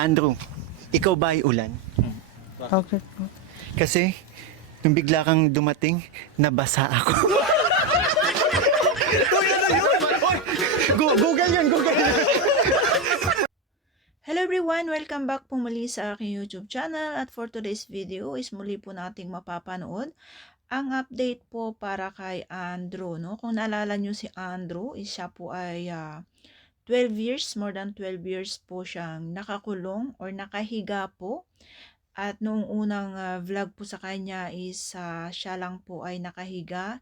Andrew, ikaw ba ay ulan? Bakit po? Kasi, nung bigla kang dumating, nabasa ako. Uy, ano yun? Google yun, Google yun. Hello everyone! Welcome back po muli sa aking YouTube channel at for today's video is muli po nating mapapanood ang update po para kay Andrew. No? Kung naalala nyo si Andrew, siya po ay 12 years, more than 12 years po siyang nakakulong or nakahiga po. At noong unang vlog po sa kanya is siya lang po ay nakahiga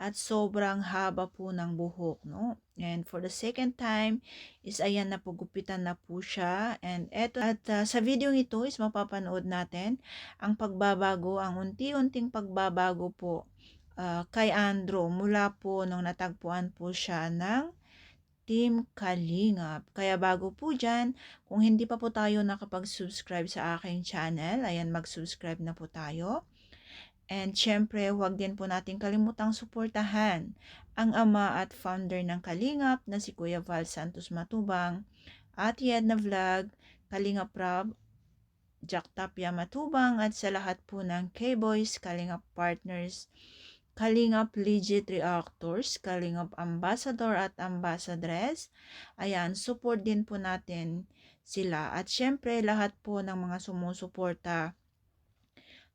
at sobrang haba po ng buhok, no? And for the second time is ayan na po, gupitan na po siya. And eto, at sa video ito is mapapanood natin ang pagbabago, ang unti-unting pagbabago po kay Andrew mula po nung natagpuan po siya ng Team Kalingap. Kaya bago po dyan, kung hindi pa po tayo nakapag-subscribe sa aking channel, ayan, mag-subscribe na po tayo. And syempre, huwag din po natin kalimutang suportahan ang ama at founder ng Kalingap na si Kuya Val Santos Matubang, Ate Edna Vlog, Kalingap Rob, Jack Tapia Matubang at sa lahat po ng K-Boys, Kalingap Partners, Kalingap Legit Reactors, Kalingap Ambassador at Ambassadress. Ayan, support din po natin sila. At syempre, lahat po ng mga sumusuporta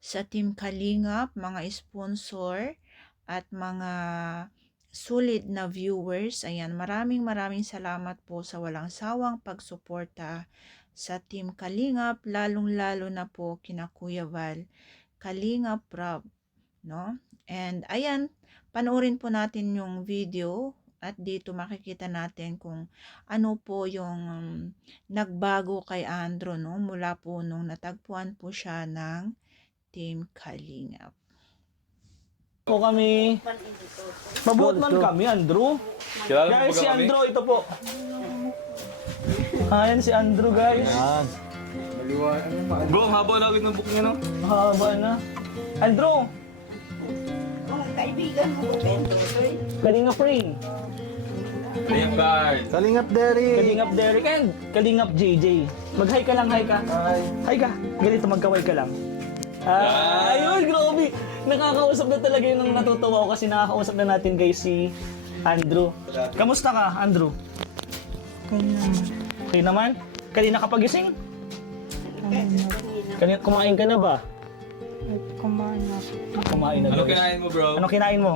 sa Team Kalingap, mga sponsor at mga sulit na viewers. Ayan, maraming salamat po sa walang sawang pagsuporta sa Team Kalingap, lalong-lalo na po kina Kuya Val, Kalingap Rob, no? And ayan, panoorin po natin yung video at dito makikita natin kung ano po yung nagbago kay Andrew, no? Mula po nung natagpuan po siya ng Team Kalingap. Po kami. Mabuot man kami, Andrew. Guys, si Andrew, ito po. Ayan si Andrew, guys. Bro, haba na agad ng book niya, no? Mahaba na. Andrew! Kaibigan mo, Pedro. Kalingap Rain. Ayan, guys. Kalingap Derry. Kalingap Derek and Kalingap JJ. Mag-hi ka lang, hi ka. Hi ka. Ganito, magkaway ka lang. Ayun, grabe. Nakakausap na talaga yun nung natutuwa ako kasi nakakausap na natin guys si Andrew. Kamusta ka, Andrew? Okay naman? Kanina ka pagising? Kanina kumain ka na ba? Kumain na. Kumain na Ano guys. kinain mo, bro? Ano kinain mo?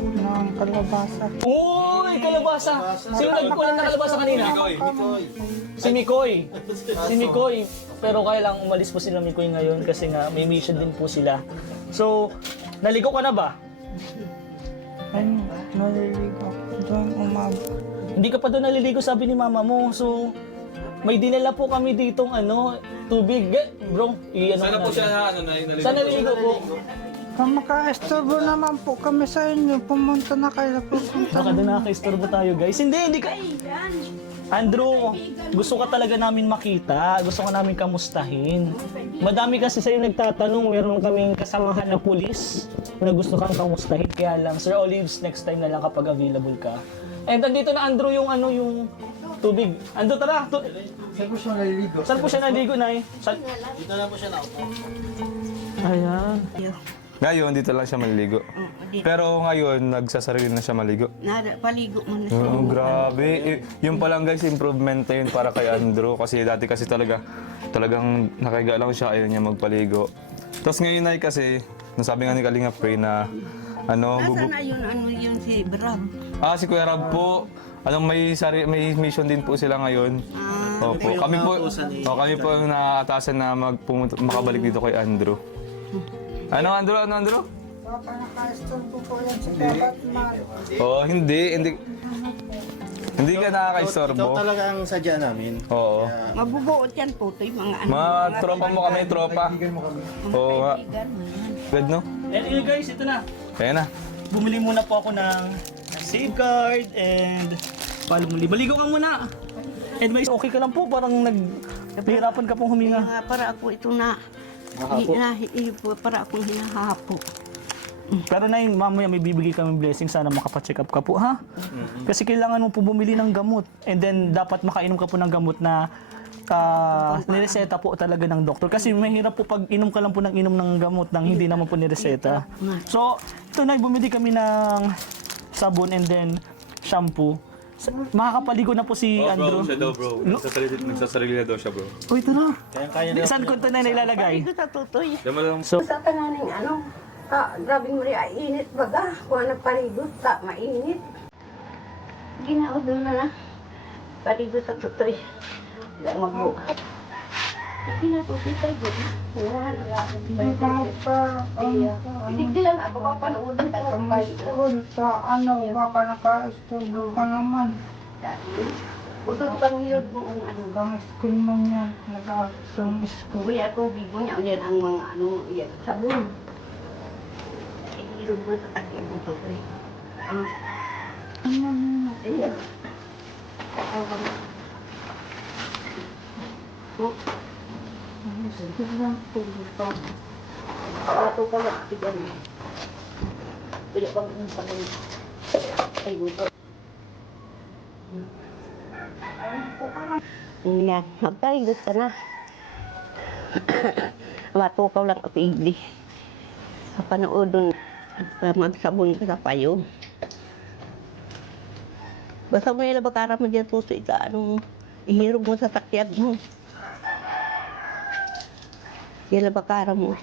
Ng kalabasa. Uy, kalabasa! Sino nagkulang na kalabasa kanina? Mikoy. Si Mikoy. Si Mikoy. Pero kaya lang umalis po sila Mikoy ngayon kasi nga may mission din po sila. So, naligo ka na ba? Ano? Naliligo. Doon umaga. Hindi ka pa doon naliligo sabi ni mama mo. So, may dinala po kami ditong tubig. Bro, Sana po siya na, naligo. Saan naliligo po? Kung maka-estorbo naman po kami sa inyo, pumunta na kayo. Pupunta Baka doon nakaka-istorbo tayo guys. Hindi ka. Andrew, gusto ka talaga namin makita. Gusto ka namin kamustahin. Madami kasi sa'yo nagtatanong. Meron kaming kasamahan na pulis na gusto kang kamustahin. Kaya lang, Sir Olives, next time na lang kapag available ka. And andito na Andrew yung yung tubig. Andrew, tara. Saan po siya naliligo? Saan po siya naligo, Nay? Dito na po siya naupo. Ayan. Ngayon, dito lang siya maliligo. Pero ngayon, nagsasarili na siya maligo. Paligo mo na siya. Oh, grabe. Yung pa lang guys, improvement na yun para kay Andrew. Kasi dati kasi talagang nakahiga lang siya, ayaw niya magpaligo. Tapos ngayon ay kasi, nasabi nga ni Kalinga Pre na, Nasaan na yun si Brab? si Kuya Rab po, may mission din po sila ngayon. Opo, kami po yung naatasan na makabalik dito kay Andrew. Ano Andrew? Baka naka-estorbo po yan sa Batman. Oo, hindi ka Ikaw nakaka-istorbo. talaga ang sadya namin. Oo. Mabubuot yan po ito yung mga Mga tropa mo kami, tropa. Kaibigan mo kami. Oo nga. kaibigan mo yan. Good, no? And yun guys, ito na. Kaya na. Bumili muna po ako ng safeguard and maligo ka muna. And may okay ka lang po, parang naghihirapan ka pong huminga. Kaya nga para ako ito na, para akong hinahapo. Pero na mamaya may bibigay kami blessing, sana makapacheck up ka po, ha? Kasi kailangan mo po bumili ng gamot. And then, dapat makainom ka po ng gamot na nireseta po talaga ng doktor. Kasi mahirap po pag inom ka lang po ng inom ng gamot nang hindi naman po nireseta. So, ito na, bumili kami ng sabon and then shampoo. Makakapaligo na po si Andrew. Siya daw, bro. Nagsasarili na daw siya, bro. Uy, ito na. Saan ko ito na nilalagay? Ito sa tutoy. Diyan lang. So, Sa tananing grabing mo rin, init baga. Kung nagparigot, mainit. Ginawa doon na. Parigot sa tutoy. Hindi magbuka. Pinatutoy tayo doon. Hindi lang ako papanoodin ka ng Kung sa baka naka-istorbo ka naman. Usod pang hirot mo Hanggang school mo yan, nag-aasong school. Kuya, tubig mo niya. Yan ang mga yan, sabon. Hirot mo sa akin mo tutoy. Ayan. Ato ka lang, tigyan mo. Pwede bang pagkain? Ay, buto. Yan, magkaligot ka na. Matukaw lang at igli. Sa panood doon, magsabon ka sa payo. Basta mo yung labakara mo dyan po sa ihirog mo sa takyag mo. Yung labakara mo.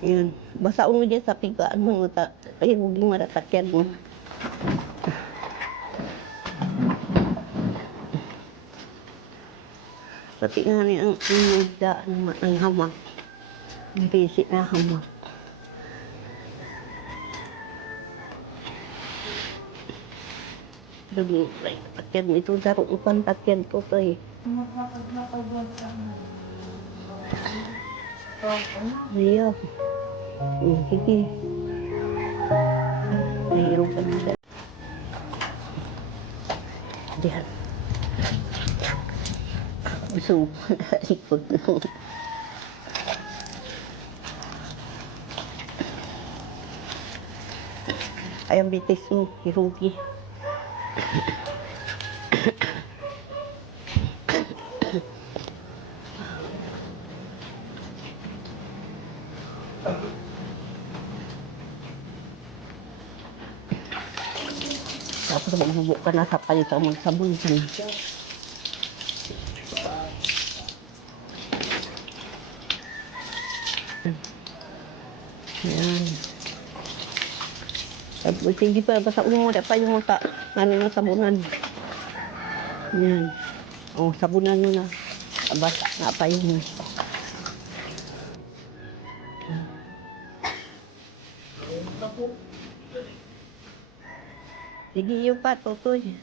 Yan. Basta mo dyan sa pigaan mo, ihirugin mo sa takyag mo. Pati nga niya ang daan ng hamak. Ang basic na hamak. Lagi, takyan mo ito, daro upang takyan ko to eh. Ayaw. Sige. Nahirong ka na dyan. Diyan. Gusto mo ikot. Ay, ang bitis mo, hirugi. Tapos magbubuk ka na sa palitan mo sa sabon. Yan. Tapos hindi pa, basta umura pa yung na sabunan. Yan. O, sabunan mo na. Basta na pa yung sige yung pa, tutoy.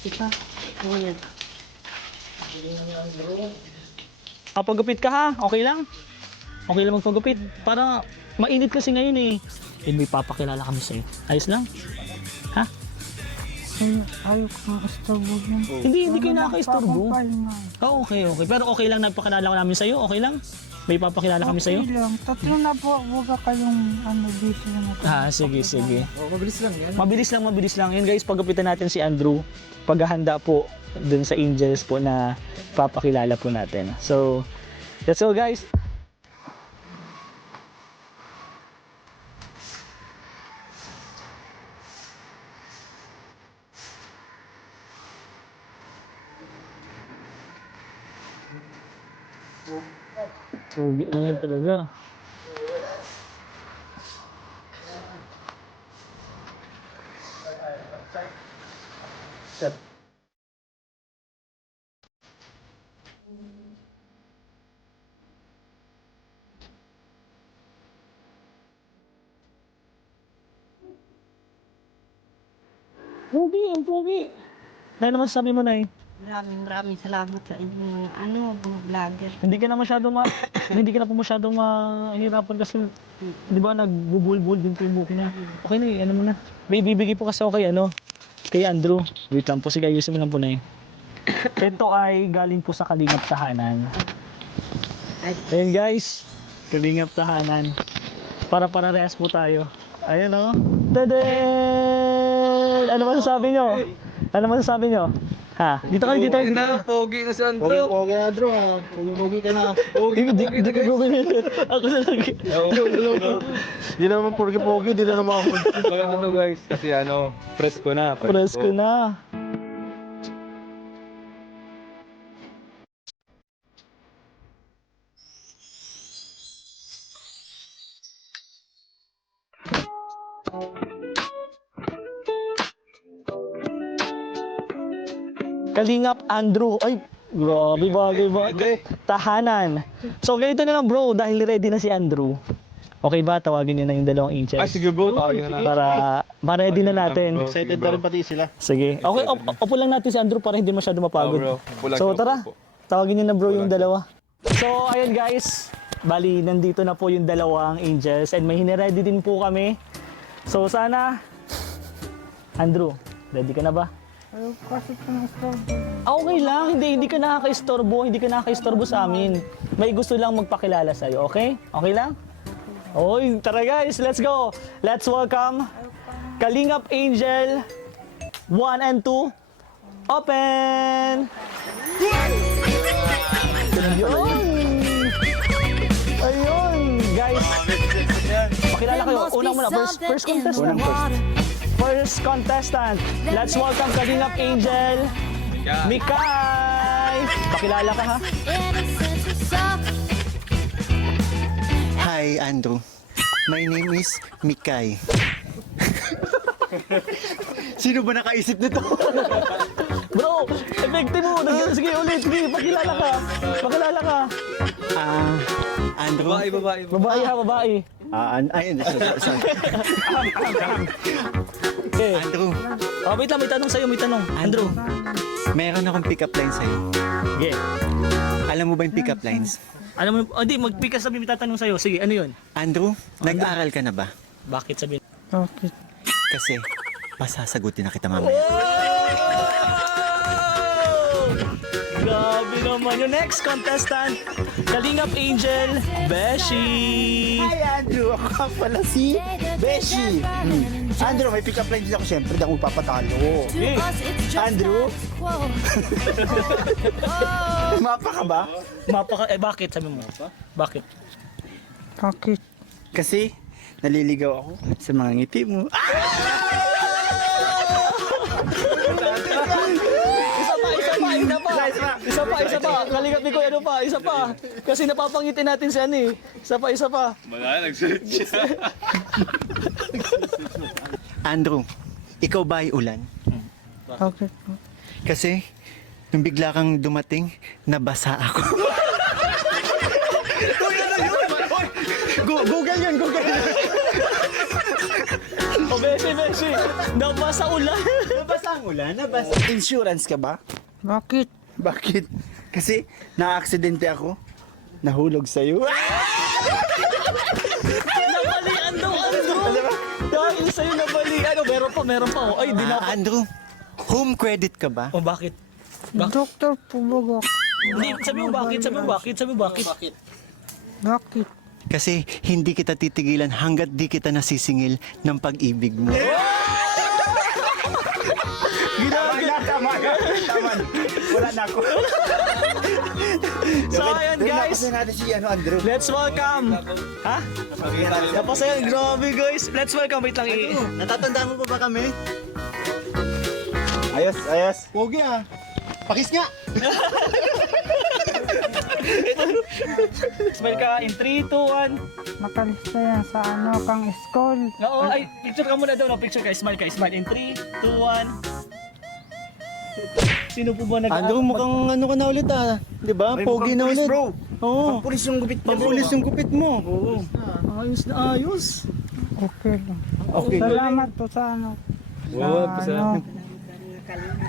Ika, ano yan? Pagupit ka ha, okay lang? Okay lang magpagupit. Para mainit kasi ngayon eh. And may papakilala kami sa'yo. Ayos lang? Ha? Ayaw kang istorbo yan. Hindi kayo nakaka-istorbo. Pahinga. Oh, okay. Pero okay lang nagpakilala ko namin sa'yo? Okay lang? May papakilala kami sa'yo? Okay lang. Tatlo na po, huwag kayong dito na. Sige. Mabilis lang. Yan guys, pagkapitan natin si Andrew. Paghahanda po dun sa angels po na papakilala po natin. So, let's go guys. Sugi na yan talaga. Ang pogi. Dahil naman sabi mo na eh. Maraming salamat sa inyong mga vlogger. Hindi ka na po masyadong mahirapan kasi di ba nagbubulbul din po yung buhok niya. Okay na eh, ano mo na. May bibigay po kasi ako kay Kay Andrew. Wait lang po, sige, ayusin mo lang po na yun. Ito ay galing po sa Kalingap Tahanan. Ayan guys, Kalingap Tahanan. Para parehas po tayo. Ayan o. Tadaan! Ano masasabi nyo? Ano masasabi nyo? Ha? Dito kayo, dito. Pogi na si Andrew. Pogi na, Drew. Pogi ka na. Hindi ko gawin. Ako na lang. Di naman pogi, di na naman ako. Ano guys, kasi presko na. Presko na. Kalingap Andrew. Ay, grabe bagay. Tahanan. So, ganito na lang bro, dahil ready na si Andrew. Okay ba? Tawagin niyo na yung dalawang angels. Ay, sige bro, tawagin na natin. Para ready na natin. Excited na rin pati sila. Sige. Okay, upo lang natin si Andrew para hindi masyado mapagod. bro. Upo lang So, siya, tara. upo. Tawagin niyo na bro yung dalawa. So, ayun guys. Bali, nandito na po yung dalawang angels and may hiniready din po kami. So, sana Andrew, ready ka na ba? Ayaw kasi pinag-stop. Okay lang, hindi ka nakaka-istorbo sa amin. May gusto lang magpakilala sa'yo, okay? Okay lang? Oy, tara guys, let's go! Let's welcome Kalingap Angel 1 and 2. Open! Ayun! Ayun, guys! Pakilala kayo, unang muna, first contestant. First contestant, let's welcome Kalingap Angel Mikay! Pakilala ka ha? Hi, Andrew. My name is Mikay. Sino ba nakaisip nito? Bro, effective mo. Sige ulit, sige, pakilala ka. Pakilala ka. Andrew. Babae ha, babae. Ayun, sorry. Okay. Andrew, Oh, wait lang, may tanong sa'yo, may tanong. Andrew. meron akong pick-up line sa'yo. Okay. Alam mo ba yung pick-up lines? Alam mo, hindi, mag-pick ka sabi, may tatanong sa'yo. Sige, ano yun? Andrew, nag-aral ka na ba? Bakit sabi? Bakit? Kasi pasasagutin na kita mamaya. Grabe naman yung next contestant, Kalingap Angel Beshi. Hi Andrew, ako nga pala si Beshi. Andrew, may pick-up line din ako siyempre, di ako papatalo. Okay. Andrew, mapa ka ba? Bakit sabi mo? Bakit? Bakit? Kasi naliligaw ako sa mga ngiti mo. Isa pa. Kalingap ni Kuya, ano pa? Isa pa. Kasi napapangitin natin si ano eh. Isa pa. Wala, nagsulit siya. Andrew, ikaw ba ay ulan? Bakit po? Kasi nung bigla kang dumating, nabasa ako. Google yun. O Beshi. Nabasa ulan. Nabasa ang ulan, nabasa. Insurance ka ba? Bakit? Bakit? Kasi na-aksidente ako. Nahulog sa'yo. Nabalian daw, Andrew. Dahil sa'yo nabalian. Meron pa. Oh. Ay, di na. Andrew, home credit ka ba? O bakit? Doktor po baga. Hindi, sabi mo bakit? Bakit? Kasi hindi kita titigilan hanggat di kita nasisingil ng pag-ibig mo. Tama na. Wala na ako. So, ayan guys. Napasin natin si Andrew. Let's welcome. Ha? Napasayan. Grabe guys. Let's welcome. Wait lang Natatandaan mo pa ba kami? Ayos. Pogi ah. Pakis nga. Smile ka in 3, 2, 1. Nakalista yan sa kang school. Oo, ay, picture ka muna daw. No? Picture ka. Smile in 3, 2, 1. Sino po ba Andrew, mukhang ano ka na ulit Di ba? Pogi na ulit. Bro. Oo. Pulis yung gupit mo. Pampulis yung gupit mo. Oo. Ayos na ayos. Okay lang. Okay. Salamat po sa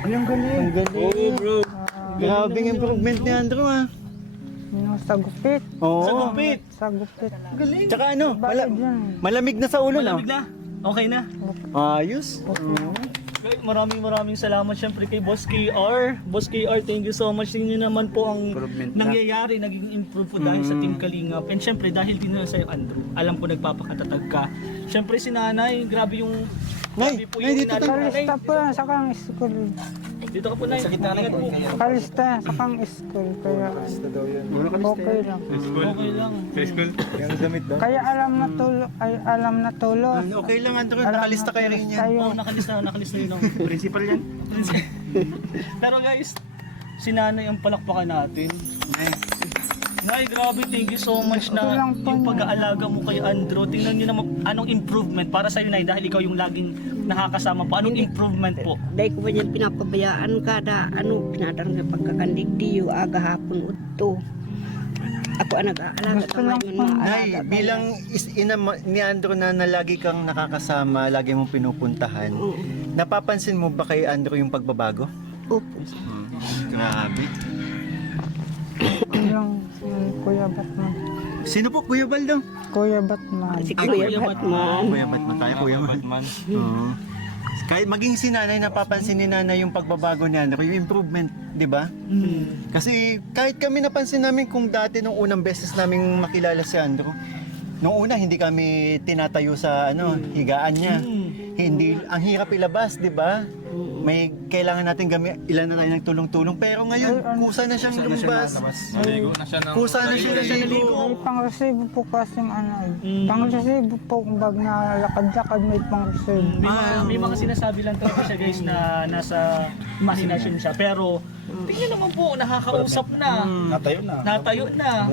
Yung galing. Ang galing. bro. Grabing improvement ni Andrew Yung sa gupit. Oo. Sa gupit. Sa gupit. Tsaka ano, Bakit yan? malamig na sa ulo na. Malamig na. Okay na. Ayos. Guys, maraming salamat syempre kay Boss KR. Boss KR, thank you so much. Tingnan naman po ang nangyayari, naging improve po dahil sa Team Kalingap. And syempre dahil din na sa'yo, Andrew. Alam ko nagpapakatatag ka. Syempre si Nanay, grabe yung... Nay, grabe po Nay, yung dito ka. Kalista po yan sa kang school. Dito ka po, Nay. Ingat po. Kalista yan sa kang school. Kaya okay lang. Okay lang. Kaya alam na tulo. Okay lang, Andrew. Nakalista kayo rin yan. Oo, nakalista yun ang principal yan. Pero guys, si Nanay ang palakpakan natin. Nay, grabe, thank you so much na yung pag-aalaga mo kay Andrew. Tingnan niyo naman anong improvement para sa'yo, Nay, dahil ikaw yung laging nakakasama po. Anong improvement po? Dahil ko ba yan pinapabayaan kada pinadarang na pagkakandigdiyo aga hapon udto. Ako ang nag-aalaga tama yun mga Nay, alaga. bilang ina ni Andrew na lagi kang nakakasama, lagi mong pinupuntahan, napapansin mo ba kay Andrew yung pagbabago? Opo. Grabe. Yung Kuya Batman. Sino po? Kuya Baldong? Kuya Batman. Si Ay, Kuya Kuya Batman. Kuya Batman tayo, Kuya Batman. Oo. Kahit maging si Nanay, napapansin ni Nanay yung pagbabago ni Andrew, yung improvement, di ba? Kasi kahit kami napansin namin kung dati nung unang beses naming makilala si Andrew, nung una hindi kami tinatayo sa higaan niya. Hindi ang hirap ilabas, 'di ba? May kailangan natin ilan na tayo nagtulong-tulong pero ngayon kusa na siyang lumabas. Maligo na siya ng... Kusa na siya naligo. May pang-resibo po kasing pang-resibo po kung bag nalalakad-lakad may pang-resibo. May mga sinasabi lang talaga siya guys na nasa imagination siya. Pero tingnan naman po, nakakausap na. Natayo na.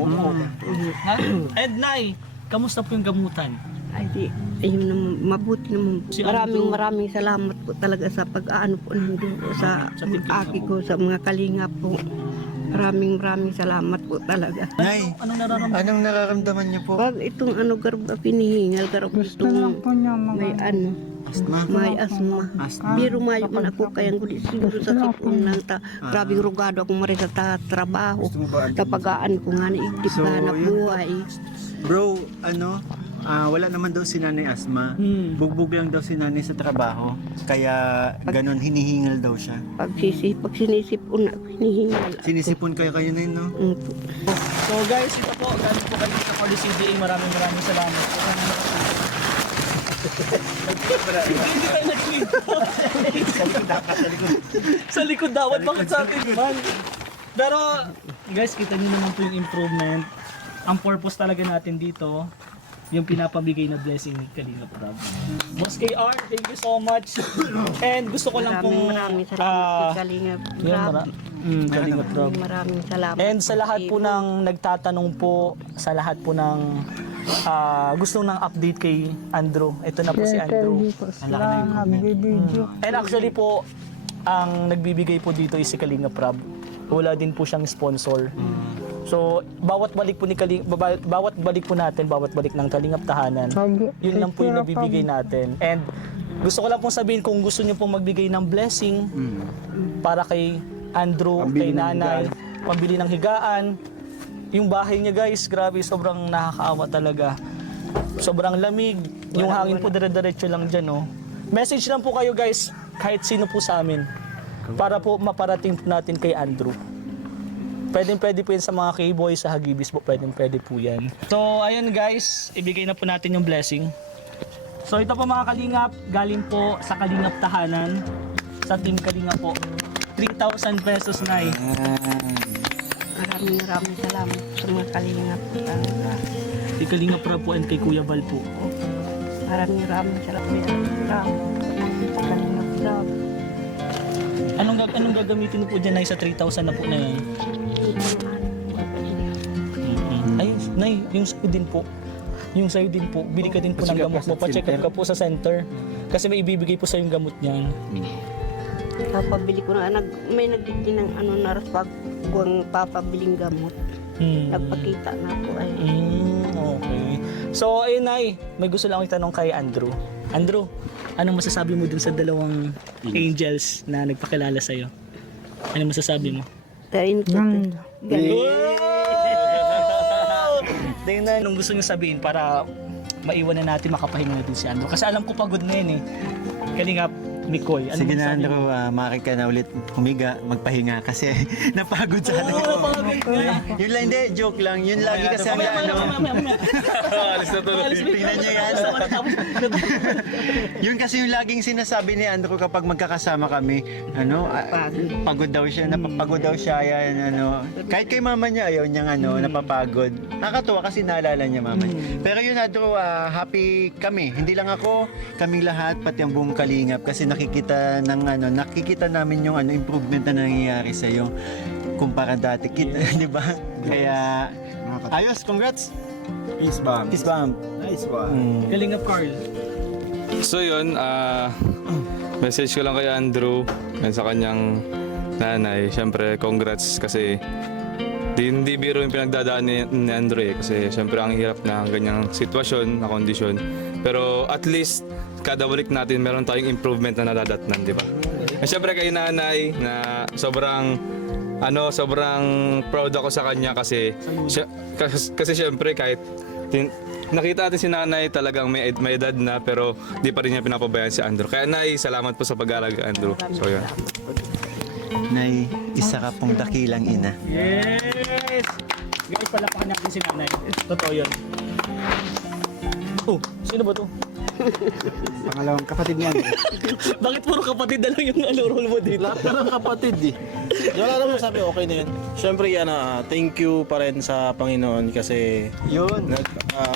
Ha? And Nay, kamusta po yung gamutan? Ay di, ayun naman, mabuti naman. Si Andrew. Maraming salamat po talaga sa pag-aano po nandun po sa Team Kalingap aki ko, sa mga kalingap po. Maraming salamat po talaga. Nay, anong nararamdaman niyo po? Pag itong garba pinihingal, Gusto lang po niya may Asma. may asma. Pero mayo man ako kayang guli siguro sa sakong lang ta. Grabing rugado ako mari sa trabaho. Sa pag-aan ko nga naigdip So, na buhay. Bro, wala naman daw si Nanay asma. Bugbog lang daw si Nanay sa trabaho. Kaya ganun hinihingal daw siya. Pag sinisipon na ako, hinihingal. Sinisipon kayo na yun, no? So guys, ito po, galing po kayo sa Police CDA. Maraming salamat po. Hindi tayo nag-clean. Sa likod dapat, bakit sa atin man? Pero guys, kita niyo naman po yung improvement. Ang purpose talaga natin dito, yung pinapabigay na blessing ni Kalingap Rob. Boss KR, thank you so much. And gusto ko lang pong... Maraming salamat kay Kalingap Rob. Kalingap Rob. Maraming salamat. And sa lahat po ng nagtatanong po, sa lahat po ng gusto ng update kay Andrew, ito na po si Andrew. Sila nagbibideo. And actually po, ang nagbibigay po dito is si Kalingap Rob. Wala din po siyang sponsor. So, bawat balik po natin, bawat balik ng Kalingap Tahanan, yun lang po yung nabibigay natin. And gusto ko lang pong sabihin kung gusto niyo pong magbigay ng blessing para kay Andrew, kay Nanay, pambili ng higaan. Yung bahay niya guys, grabe, sobrang nakakaawa talaga. Sobrang lamig, yung hangin po dire-diretso lang dyan, no. Message lang po kayo guys, kahit sino po sa amin, para po maparating po natin kay Andrew. Pwede po yan sa mga K-boys, sa Hagibis po, pwede po yan. So, ayun guys, ibigay na po natin yung blessing. So, ito po mga Kalingap, galing po sa Kalingap Tahanan, sa Team Kalingap po. 3,000 pesos, Nay. Maraming salamat sa mga Kalingap talaga. Kay Kalingap Rob po and kay Kuya Bal po. Maraming salamat sa Kalingap Rob. Anong gagamitin po dyan, Nay, sa 3,000 na po na yan? Ayun, Nay, yung sa'yo din po. Yung sa'yo din po, bili ka din po ng gamot mo. Pa-check up ka po sa center. Kasi may ibibigay po sa'yo yung gamot niyan. Papabili ko na, may nagditin ng naras pag buwang papabiling gamot. Nagpakita na ako ay. Okay. So, ayun, Nay, may gusto lang akong itanong kay Andrew. Andrew, anong masasabi mo dun sa dalawang angels na nagpakilala sa'yo? Anong masasabi mo? Tarin ko. Tingnan, anong gusto niyo sabihin para maiwan na natin, makapahinga natin si Andrew? Kasi alam ko pagod na yun eh. Kalingap, Mikoy. Ano Sige na, masabi mo? Andrew, maaari ka na ulit humiga, magpahinga kasi napagod sa ano. Yun lang, hindi, joke lang. Yun lagi kasi ang Alis na tuloy. Tingnan nyo yan. Yun kasi yung laging sinasabi ni Andrew kapag magkakasama kami, pagod daw siya, napapagod daw siya, yan, kahit kay mama niya, ayaw niyang napapagod. Nakakatuwa kasi naalala niya mama niya. Pero yun, Andrew, happy kami. Hindi lang ako, kaming lahat, pati ang buong Kalingap kasi nakikita namin yung improvement na nangyayari sa iyo kumpara dati, di ba? Kaya, ayos, congrats! Peace bomb. Kiss bump. Nice one. Kalingap Carl. So yun, message ko lang kay Andrew and sa kanyang nanay. Siyempre, congrats kasi hindi biro yung pinagdadaan ni Andrew kasi siyempre ang hirap na ganyang sitwasyon, na kondisyon. Pero at least, kada balik natin meron tayong improvement na nadadatnan, di ba? At siyempre kay nanay na sobrang proud ako sa kanya kasi siyempre kahit nakita natin si nanay talagang may edad na pero di pa rin niya pinapabayaan si Andrew. Kaya nay, salamat po sa pag-aalaga Andrew. So yun. Nay, isa ka pong dakilang ina. Yes! Guys, palapakan natin si nanay. Totoo yun. Oh, sino ba to? Pangalawang kapatid niyan. Bakit puro kapatid na lang yung role mo dito? Lahat na ng kapatid eh. Wala naman sabi, okay na yun. Siyempre thank you pa rin sa Panginoon kasi Yun.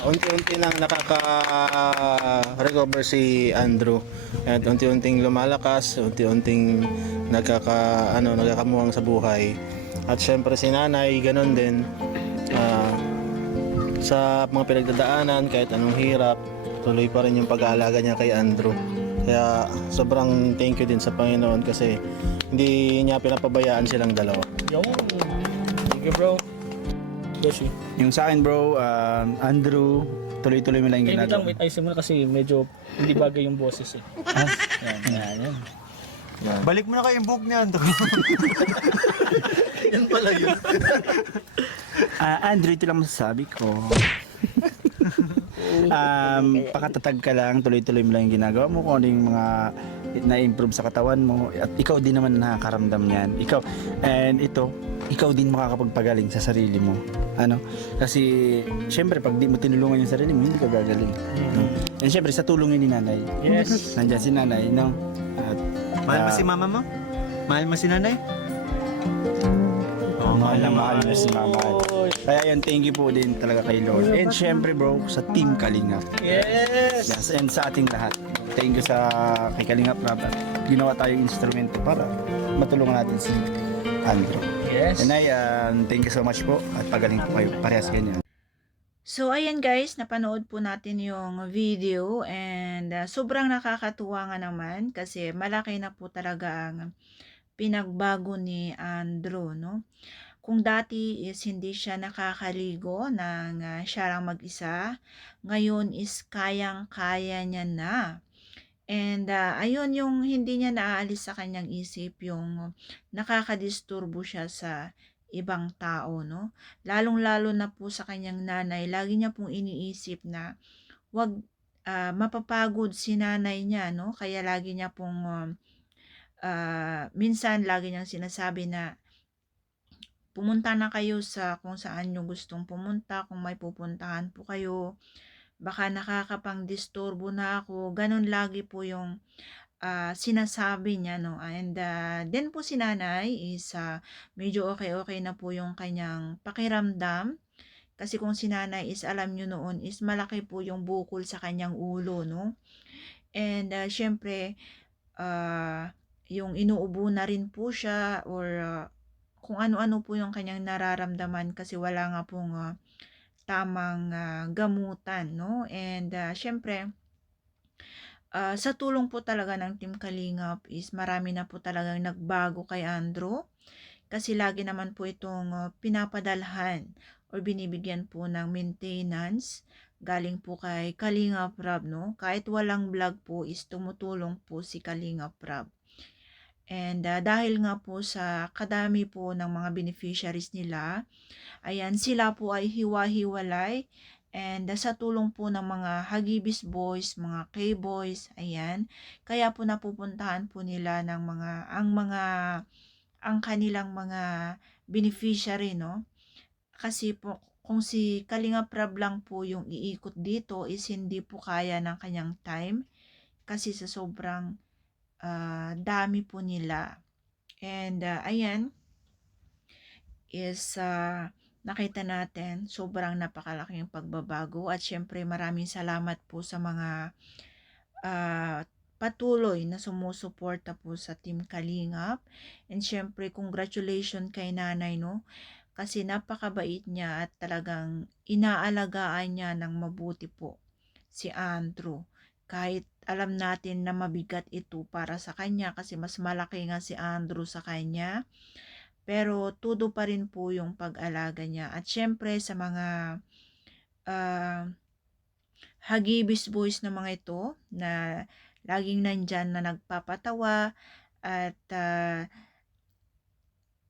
unti-unti lang nakaka-recover si Andrew. At unti-unting lumalakas, unti-unting nagkakamuhang sa buhay. At siyempre si nanay, ganun din. Sa mga pinagdadaanan, kahit anong hirap, tuloy pa rin yung pag-aalaga niya kay Andrew. Kaya sobrang thank you din sa Panginoon kasi hindi niya pinapabayaan silang dalawa. Yung. Thank you, bro. Beshi. Yung sa akin bro, Andrew, tuloy-tuloy mo lang yung Wait lang, ginagawa. wait. Ayusin mo na kasi medyo hindi bagay yung boses eh. Yan. Balik mo na kayo yung book ni Andrew. Yan pala yun. Andrew, ito lang masasabi ko. Pakatatag ka lang, tuloy-tuloy mo lang yung ginagawa mo, kung ano yung mga na-improve sa katawan mo, at ikaw din naman nakakaramdam niyan. Ikaw din makakapagpagaling sa sarili mo. Kasi syempre pag di mo tinulungan yung sarili mo, hindi ka gagaling. And syempre sa tulong ni nanay. Yes. Nandiyan si nanay, no? At, Mahal mo si mama mo? Mahal mo si nanay? mahal na mahal mo si mama. Kaya yun, thank you po din talaga kay Lord. And syempre bro, sa Team Kalingap. Yes. Yes, and sa ating lahat. Thank you sa kay Kalingap Rab. Ginawa tayong instrumento para matulungan natin si Andrew. Yes. And thank you so much po at pagaling po kayo. Parehas ganyan. So, ayan guys, napanood po natin yung video and sobrang nakakatuwa nga naman kasi malaki na po talaga ang pinagbago ni Andrew, no? Kung dati is hindi siya nakakaligo ng siya lang mag-isa, ngayon is kayang-kaya niya na. And ayun yung hindi niya naaalis sa kanyang isip, yung nakakadisturbo siya sa ibang tao, no? Lalong-lalo na po sa kanyang nanay, lagi niya pong iniisip na wag mapapagod si nanay niya, no? Kaya lagi niya pong minsan lagi niyang sinasabi na pumunta na kayo sa kung saan nyo gustong pumunta, kung may pupuntahan po kayo, baka nakakapang-disturbo na ako, ganun lagi po yung sinasabi niya, no? And then po si nanay is medyo okay na po yung kanyang pakiramdam, kasi kung si nanay is alam nyo noon is malaki po yung bukol sa kanyang ulo, no? And syempre yung inuubo na rin po siya or kung ano-ano po yung kanyang nararamdaman kasi wala nga pong tamang gamutan, no? And syempre sa tulong po talaga ng Team Kalingap is marami na po talagang nagbago kay Andrew kasi lagi naman po itong pinapadalhan or binibigyan po ng maintenance galing po kay Kalingap Rab, no? Kahit walang vlog po is tumutulong po si Kalingap Rab. And dahil nga po sa kadami po ng mga beneficiaries nila, ayan, sila po ay hiwa-hiwalay And sa tulong po ng mga Hagibis Boys, mga K-Boys, ayan, kaya po napupuntahan po nila ng ang kanilang mga beneficiary, no? Kasi po, kung si Kalinga Prab lang po yung iikot dito is hindi po kaya ng kanyang time kasi sa sobrang dami po nila. And ayan, is nakita natin sobrang napakalaking pagbabago at syempre maraming salamat po sa mga patuloy na sumusuporta po sa Team Kalingap. And syempre congratulations kay nanay, no? Kasi napakabait niya at talagang inaalagaan niya ng mabuti po si Andrew. Kahit alam natin na mabigat ito para sa kanya kasi mas malaki nga si Andrew sa kanya. Pero tudo pa rin po yung pag-alaga niya. At syempre sa mga Hagibis Boys na mga ito na laging nandyan na nagpapatawa at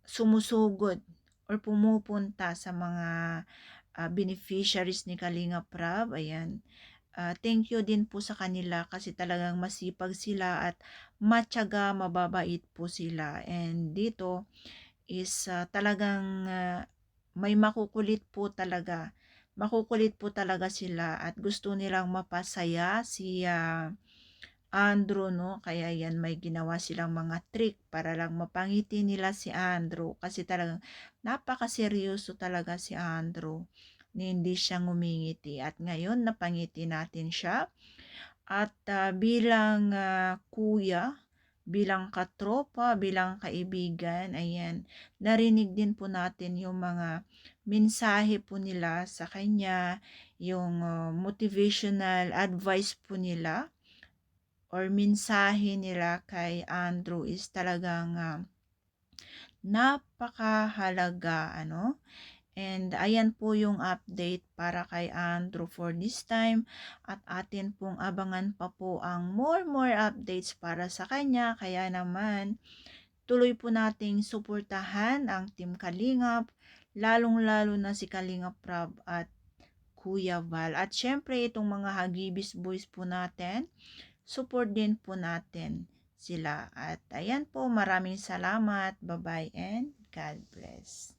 sumusugod or pumupunta sa mga beneficiaries ni Kalinga Prab. Ayan. Thank you din po sa kanila kasi talagang masipag sila at matyaga, mababait po sila. And dito is talagang may makukulit po talaga. Makukulit po talaga sila at gusto nilang mapasaya si Andrew, no? Kaya yan may ginawa silang mga trick para lang mapangiti nila si Andrew kasi talagang napakaseryoso talaga si Andrew. Hindi siya ngumingiti at ngayon napangiti natin siya at bilang kuya, bilang katropa, bilang kaibigan, ayan, narinig din po natin yung mga mensahe po nila sa kanya, yung motivational advice po nila or mensahe nila kay Andrew is talagang napakahalaga, ano? And ayan po yung update para kay Andrew for this time at atin pong abangan pa po ang more updates para sa kanya. Kaya naman tuloy po nating suportahan ang Team Kalingap, lalong-lalo na si Kalingap Prab at Kuya Val. At syempre itong mga Hagibis Boys po natin, support din po natin sila. At ayan po, maraming salamat. Bye-bye and God bless.